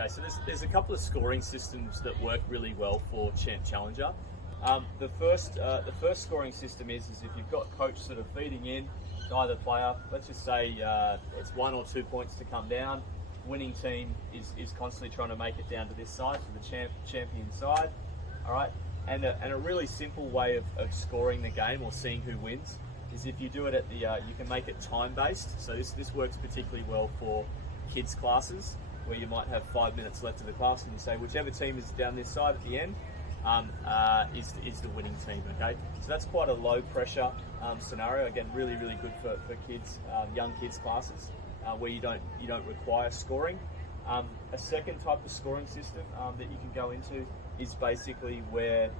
Okay, so there's a couple of scoring systems that work really well for Champ Challenger. The first scoring system is if you've got coach sort of feeding in to either player, let's just say it's 1 or 2 points to come down. Winning team is constantly trying to make it down to this side, to the champion side. All right, and a really simple way of scoring the game or seeing who wins is if you do it at the you can make it time based. So this works particularly well for kids classes, where you might have 5 minutes left of the class and you say whichever team is down this side at the end is the winning team. Okay, so that's quite a low pressure scenario. Again, really good for kids, young kids classes where you don't require scoring. A second type of scoring system that you can go into is basically where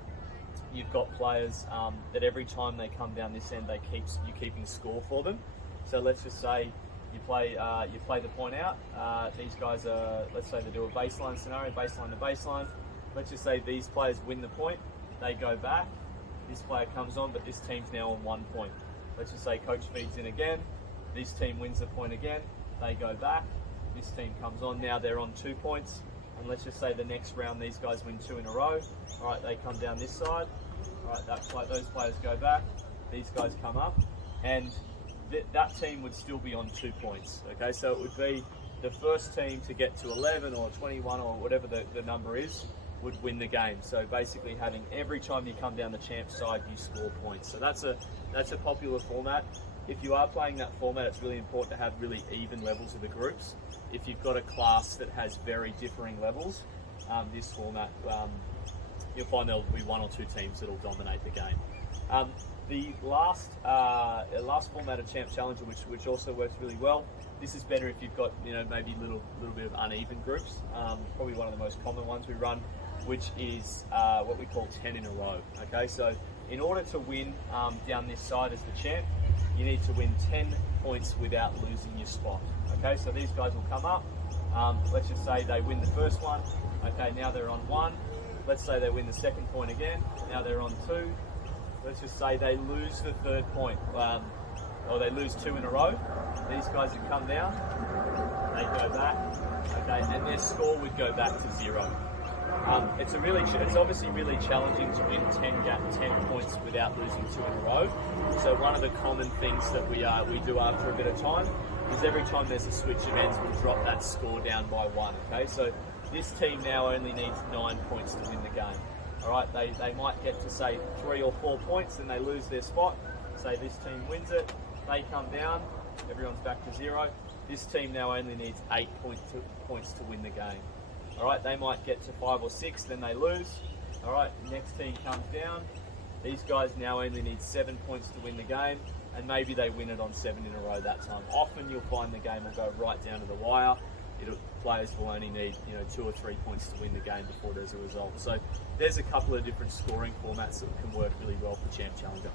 you've got players that every time they come down this end, you're keeping score for them. So let's just say you play the point out. These guys are, let's say they do a baseline scenario, baseline to baseline. Let's just say these players win the point, they go back, this player comes on, but this team's now on 1 point. Let's just say coach feeds in again, this team wins the point again, they go back, this team comes on, now they're on 2 points, and let's just say the next round these guys win 2 in a row. All right, they come down this side, all right, those players go back, these guys come up, and that team would still be on 2 points. Okay, so it would be the first team to get to 11 or 21 or whatever the number is would win the game. So basically having every time you come down the champ side, you score points. So that's a popular format. If you are playing that format, it's really important to have really even levels of the groups. If you've got a class that has very differing levels, this format, you'll find there'll be 1 or 2 teams that'll dominate the game. The last format of Champ Challenger, which also works really well. This is better if you've got maybe a little bit of uneven groups. Probably one of the most common ones we run, which is what we call 10 in a row. Okay, so in order to win down this side as the champ, you need to win 10 points without losing your spot. Okay, so these guys will come up. Let's just say they win the first one. Okay, now they're on 1. Let's say they win the second point again. Now they're on 2. Let's just say they lose the third point, or they lose 2 in a row. These guys would come down, they go back, okay, and their score would go back to 0. It's obviously really challenging to win 10 points without losing 2 in a row. So one of the common things that we do after a bit of time is every time there's a switch of ends, we'll drop that score down by 1. Okay, so this team now only needs 9 points to win the game. All right, they might get to say 3 or 4 points, and they lose their spot. Say this team wins it, they come down, everyone's back to 0. This team now only needs 8 points to win the game. All right, they might get to 5 or 6, then they lose. All right, next team comes down. These guys now only need 7 points to win the game, and maybe they win it on 7 in a row that time. Often you'll find the game will go right down to the wire. Players will only need 2 or 3 points to win the game before there's a result. So there's a couple of different scoring formats that can work really well for Champ Challenger.